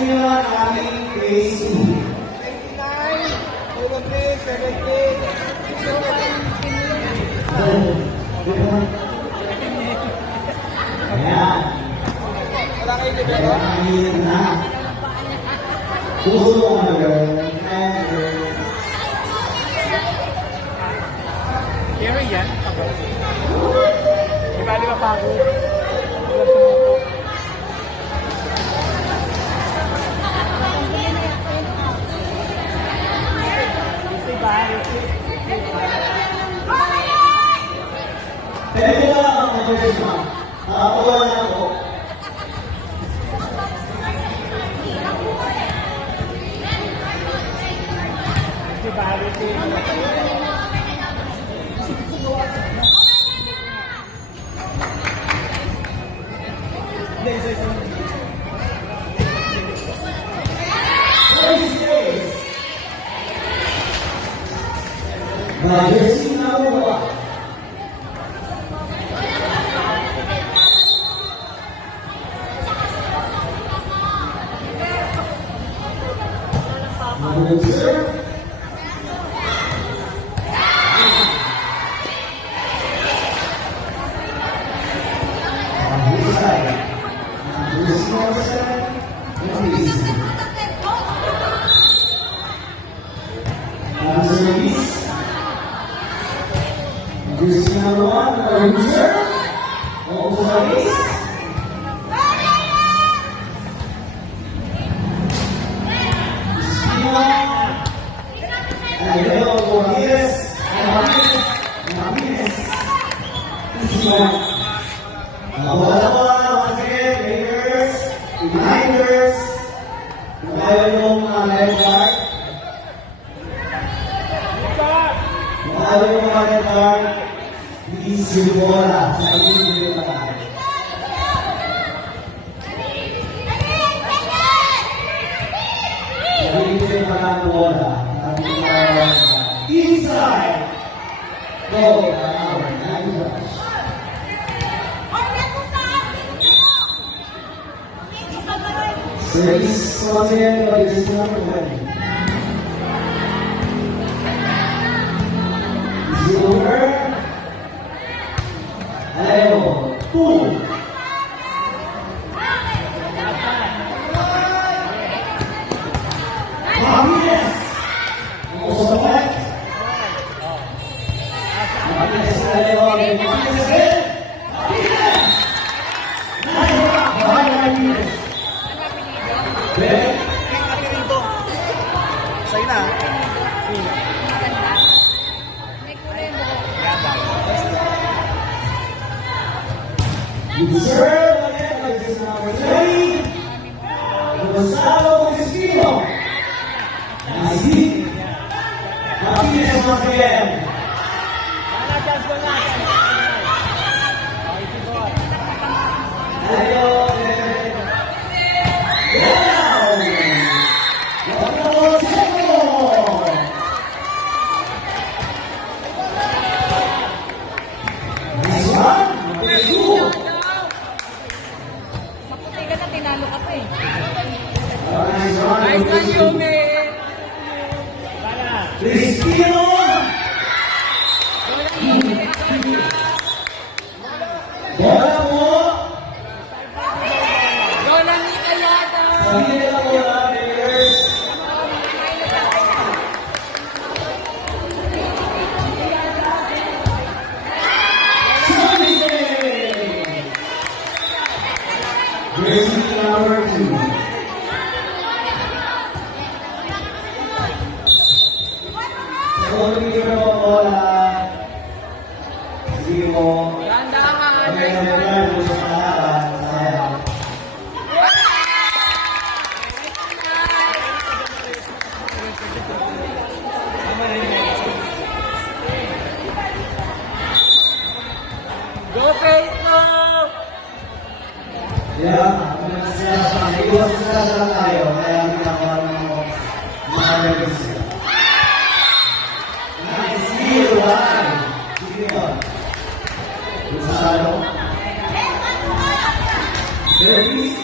Ayusin nyo ang aming phase 2. 59, 70, Ayan. wala kayo dito, no? Ayan na. Puso ko na girl. Kaya yan, ako. Di bali ba pa ako? Walang sumuko. Ito ba? Pwede ba ang conversation? Nakapagawa na ako. Ito ba? Jersey number 1. Jersey number 1, loser. Also service. Aguero Rodríguez, Martínez, Isiman. Bola-bola, once again, makers, reminders, kaya yung red card. Kaya yung red card, please yung bola sa inyong yung patay. Sa inyong yung bola. Inside. Go. Service once again, but it's not winning. Silver. Ayo. 2. Martinez. Also left. Martinez. Ayo. Martinez again. Martinez. Nice rock. Martinez. Ben. Sa'yo na. Deserve again by this number 3. Gonzalo Cristino. Nice. Martinez once again. Ayo. Tinalo ka pa eh. Nice one, Yume! Cristino! Bola mo! Bola ni Kayada! Sabi nila bola, players! Jersey number 2. Segundo libro mo, bola. Sige mo. Dandahan! Pagkakalimutan mo sa harapan. Sayang. Go Peso! Yeah, iwas sila sa tayo, kaya ginagawa ng mga legacy. Nice, zero, one. Sige yun. Gonzalo. Service.